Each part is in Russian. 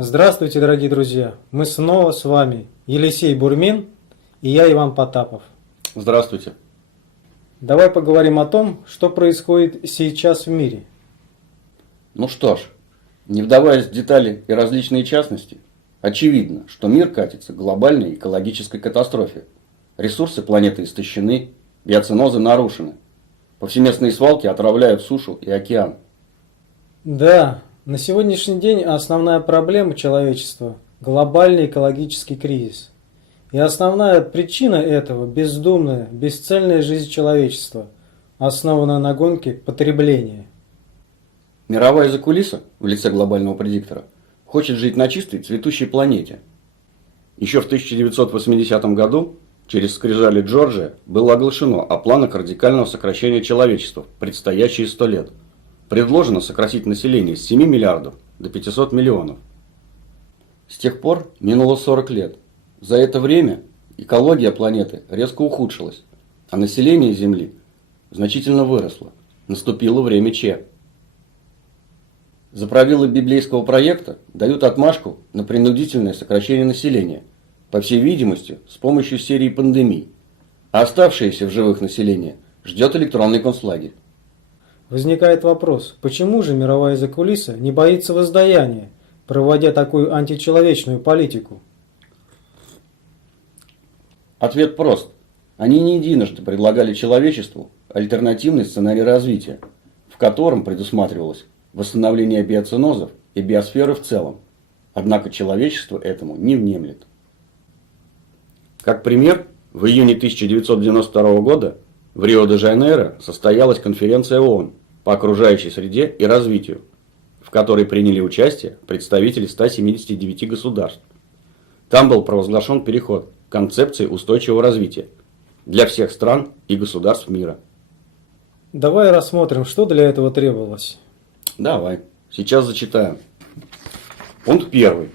Здравствуйте, дорогие друзья! Мы снова с вами Елисей Бурмин и я, Иван Потапов. Здравствуйте. Давай поговорим о том, что происходит сейчас в мире. Ну что ж, не вдаваясь в детали и различные частности, очевидно, что мир катится к глобальной экологической катастрофе. Ресурсы планеты истощены, биоценозы нарушены. Повсеместные свалки отравляют сушу и океан. Да, на сегодняшний день основная проблема человечества – глобальный экологический кризис. И основная причина этого – бездумная, бесцельная жизнь человечества, основанная на гонке потребления. Мировая закулиса в лице глобального предиктора хочет жить на чистой цветущей планете. Еще в 1980 году через скрижали Джорджия было оглашено о планах радикального сокращения человечества в предстоящие 100 лет. Предложено сократить население с 7 миллиардов до 500 миллионов. С тех пор минуло 40 лет. За это время экология планеты резко ухудшилась, а население Земли значительно выросло. Наступило время Че. Заправилы библейского проекта дают отмашку на принудительное сокращение населения, по всей видимости, с помощью серии пандемий, а оставшееся в живых население ждет электронный концлагерь. Возникает вопрос, почему же мировая закулиса не боится воздаяния, проводя такую античеловечную политику? Ответ прост. Они не единожды предлагали человечеству альтернативный сценарий развития, в котором предусматривалось восстановление биоценозов и биосферы в целом. Однако человечество этому не внемлет. Как пример, в июне 1992 года в Рио-де-Жанейро состоялась конференция ООН по окружающей среде и развитию, в которой приняли участие представители 179 государств. Там был провозглашен переход к концепции устойчивого развития для всех стран и государств мира. Давай рассмотрим, что для этого требовалось. Давай, сейчас зачитаем. Пункт 1.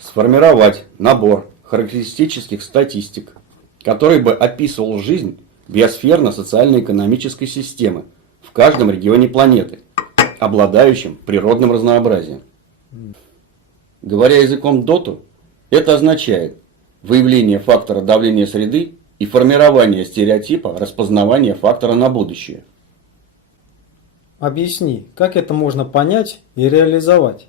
Сформировать набор характеристических статистик, который бы описывал жизнь биосферно-социально-экономической системы в каждом регионе планеты, обладающем природным разнообразием. Говоря языком Доту, это означает выявление фактора давления среды и формирование стереотипа распознавания фактора на будущее. Объясни, как это можно понять и реализовать?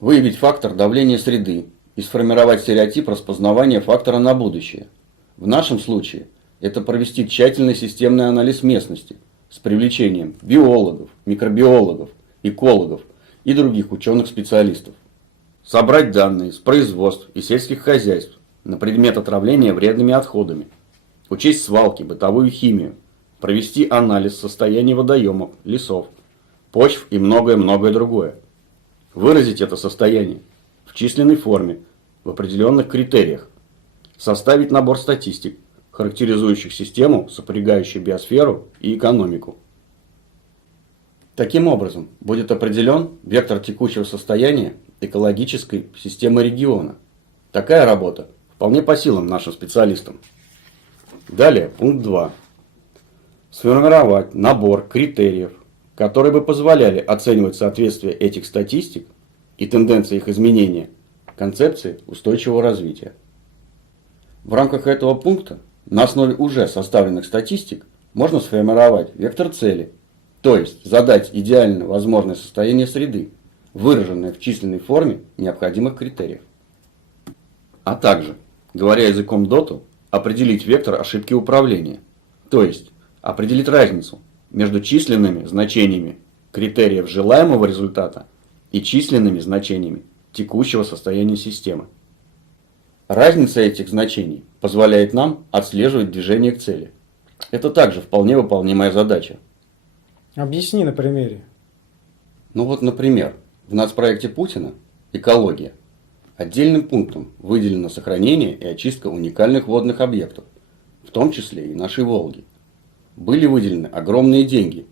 Выявить фактор давления среды и сформировать стереотип распознавания фактора на будущее. В нашем случае это провести тщательный системный анализ местности с привлечением биологов, микробиологов, экологов и других ученых-специалистов. Собрать данные с производств и сельских хозяйств на предмет отравления вредными отходами. Учесть свалки, бытовую химию. Провести анализ состояния водоемов, лесов, почв и многое-многое другое. Выразить это состояние в численной форме, в определенных критериях. Составить набор статистик, характеризующих систему, сопрягающую биосферу и экономику. Таким образом, будет определен вектор текущего состояния экологической системы региона. Такая работа вполне по силам нашим специалистам. Далее, пункт 2. Сформировать набор критериев, которые бы позволяли оценивать соответствие этих статистик и тенденции их изменения концепции устойчивого развития. В рамках этого пункта на основе уже составленных статистик можно сформировать вектор цели, то есть задать идеально возможное состояние среды, выраженное в численной форме необходимых критериев. А также, говоря языком Доту, определить вектор ошибки управления, то есть определить разницу между численными значениями критериев желаемого результата и численными значениями текущего состояния системы. Разница этих значений позволяет нам отслеживать движение к цели. Это также вполне выполнимая задача. Объясни на примере. Ну вот, например, в нацпроекте Путина «Экология» отдельным пунктом выделено сохранение и очистка уникальных водных объектов, в том числе и нашей Волги. Были выделены огромные деньги.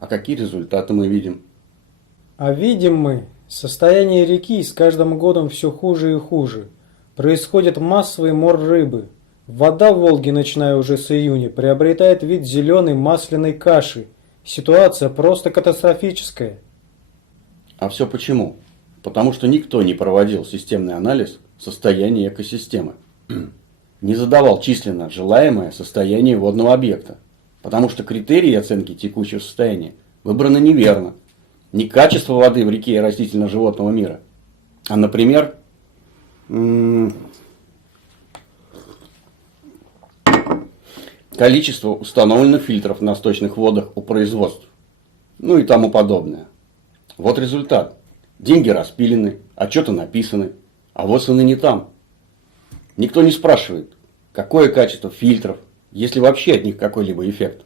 А какие результаты мы видим? А видим мы, состояние реки с каждым годом все хуже и хуже. Происходит массовый мор рыбы. Вода в Волге, начиная уже с июня, приобретает вид зеленой масляной каши. Ситуация просто катастрофическая. А все почему? Потому что никто не проводил системный анализ состояния экосистемы. Не задавал численно желаемое состояние водного объекта. Потому что критерии оценки текущего состояния выбраны неверно. Не качество воды в реке и растительно-животного мира, а, например, количество установленных фильтров на сточных водах у производств, ну и тому подобное. Вот результат. Деньги распилены, отчеты написаны, а вот цены не там. Никто не спрашивает, какое качество фильтров, есть ли вообще от них какой-либо эффект.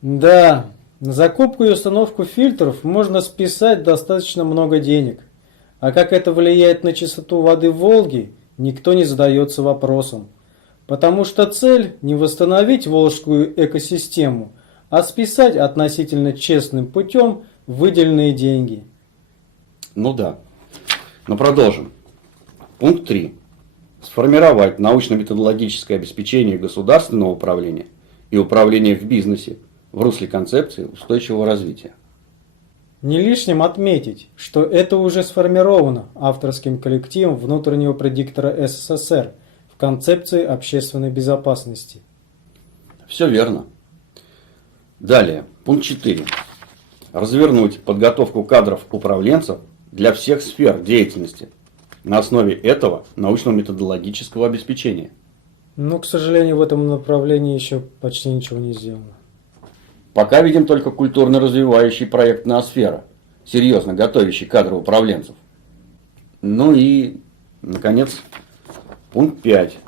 Да, на закупку и установку фильтров можно списать достаточно много денег. А как это влияет на чистоту воды в Волге, никто не задается вопросом. Потому что цель не восстановить волжскую экосистему, а списать относительно честным путем выделенные деньги. Ну да. Но продолжим. Пункт 3. Сформировать научно-методологическое обеспечение государственного управления и управления в бизнесе в русле концепции устойчивого развития. Не лишним отметить, что это уже сформировано авторским коллективом внутреннего предиктора СССР в концепции общественной безопасности. Все верно. Далее, пункт 4. Развернуть подготовку кадров-управленцев для всех сфер деятельности на основе этого научно-методологического обеспечения. Но, к сожалению, в этом направлении еще почти ничего не сделано. Пока видим только культурно развивающий проект «Ноосфера», серьезно готовящий кадры управленцев. Ну и, наконец, пункт 5.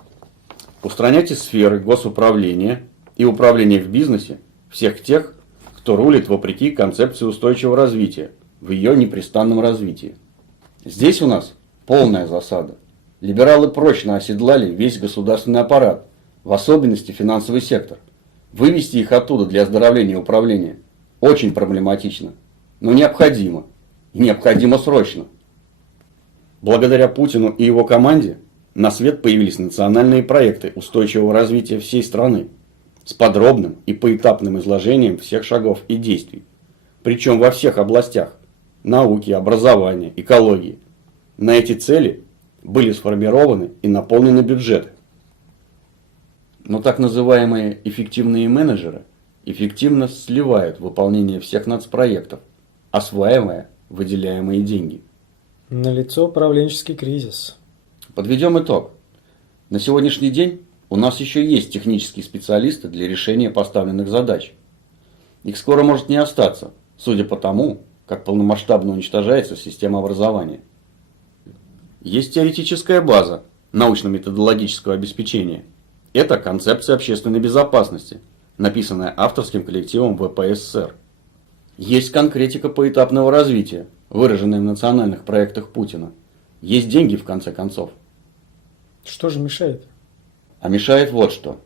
Устранять из сферы госуправления и управления в бизнесе всех тех, кто рулит вопреки концепции устойчивого развития в ее непрестанном развитии. Здесь у нас полная засада. Либералы прочно оседлали весь государственный аппарат, в особенности финансовый сектор. Вывести их оттуда для оздоровления управления очень проблематично, но необходимо. И необходимо срочно. Благодаря Путину и его команде на свет появились национальные проекты устойчивого развития всей страны с подробным и поэтапным изложением всех шагов и действий. Причем во всех областях – науки, образования, экологии. На эти цели были сформированы и наполнены бюджеты. Но так называемые эффективные менеджеры эффективно сливают выполнение всех нацпроектов, осваивая выделяемые деньги. Налицо управленческий кризис. Подведем итог. На сегодняшний день у нас еще есть технические специалисты для решения поставленных задач. Их скоро может не остаться, судя по тому, как полномасштабно уничтожается система образования. Есть теоретическая база научно-методологического обеспечения. Это концепция общественной безопасности, написанная авторским коллективом ВПССР. Есть конкретика поэтапного развития, выраженная в национальных проектах Путина. Есть деньги, в конце концов. Что же мешает? А мешает вот что.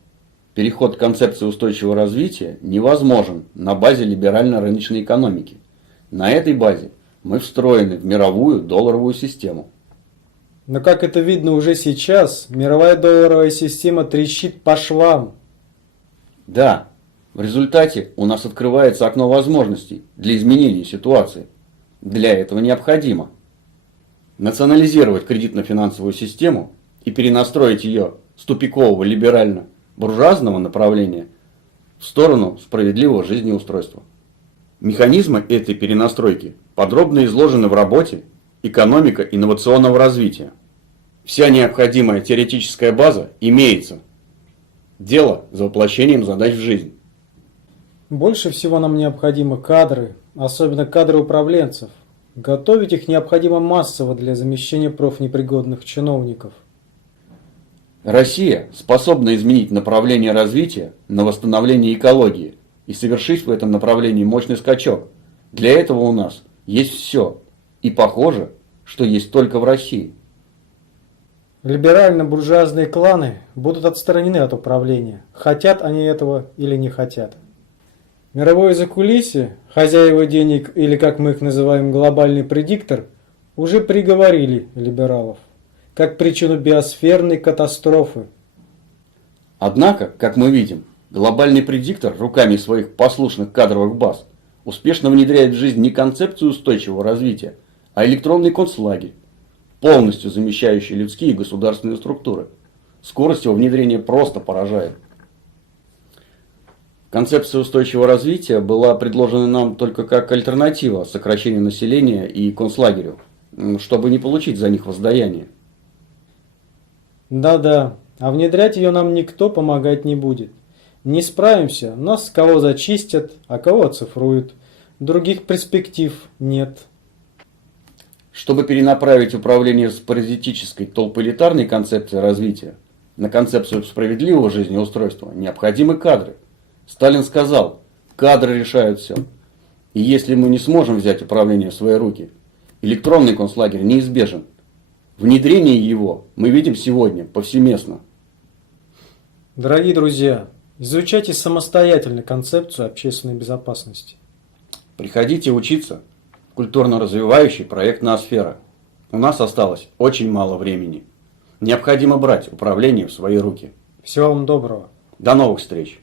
Переход к концепции устойчивого развития невозможен на базе либерально-рыночной экономики. На этой базе мы встроены в мировую долларовую систему. Но как это видно уже сейчас, мировая долларовая система трещит по швам. Да, в результате у нас открывается окно возможностей для изменения ситуации. Для этого необходимо национализировать кредитно-финансовую систему и перенастроить ее с тупикового либерально-буржуазного направления в сторону справедливого жизнеустройства. Механизмы этой перенастройки подробно изложены в работе «Экономика инновационного развития». Вся необходимая теоретическая база имеется. Дело за воплощением задач в жизнь. Больше всего нам необходимы кадры, особенно кадры управленцев. Готовить их необходимо массово для замещения профнепригодных чиновников. Россия способна изменить направление развития на восстановление экологии и совершить в этом направлении мощный скачок. Для этого у нас есть все. И похоже, что есть только в России. Либерально-буржуазные кланы будут отстранены от управления, хотят они этого или не хотят. Мировое закулисье, хозяева денег или, как мы их называем, глобальный предиктор, уже приговорили либералов как причину биосферной катастрофы. Однако, как мы видим, глобальный предиктор руками своих послушных кадровых баз успешно внедряет в жизнь не концепцию устойчивого развития, а электронный концлагерь, полностью замещающий людские и государственные структуры. Скорость его внедрения просто поражает. Концепция устойчивого развития была предложена нам только как альтернатива сокращению населения и концлагерю, чтобы не получить за них воздаяние. Да-да, а внедрять ее нам никто помогать не будет. Не справимся, нас кого зачистят, а кого оцифруют. Других перспектив нет. Чтобы перенаправить управление с паразитической толпоэлитарной концепцией развития на концепцию справедливого жизнеустройства, необходимы кадры. Сталин сказал, кадры решают все. И если мы не сможем взять управление в свои руки, электронный концлагерь неизбежен. Внедрение его мы видим сегодня повсеместно. Дорогие друзья, изучайте самостоятельно концепцию общественной безопасности. Приходите учиться в культурно-развивающий проект «Ноосфера». У нас осталось очень мало времени. Необходимо брать управление в свои руки. Всего вам доброго. До новых встреч!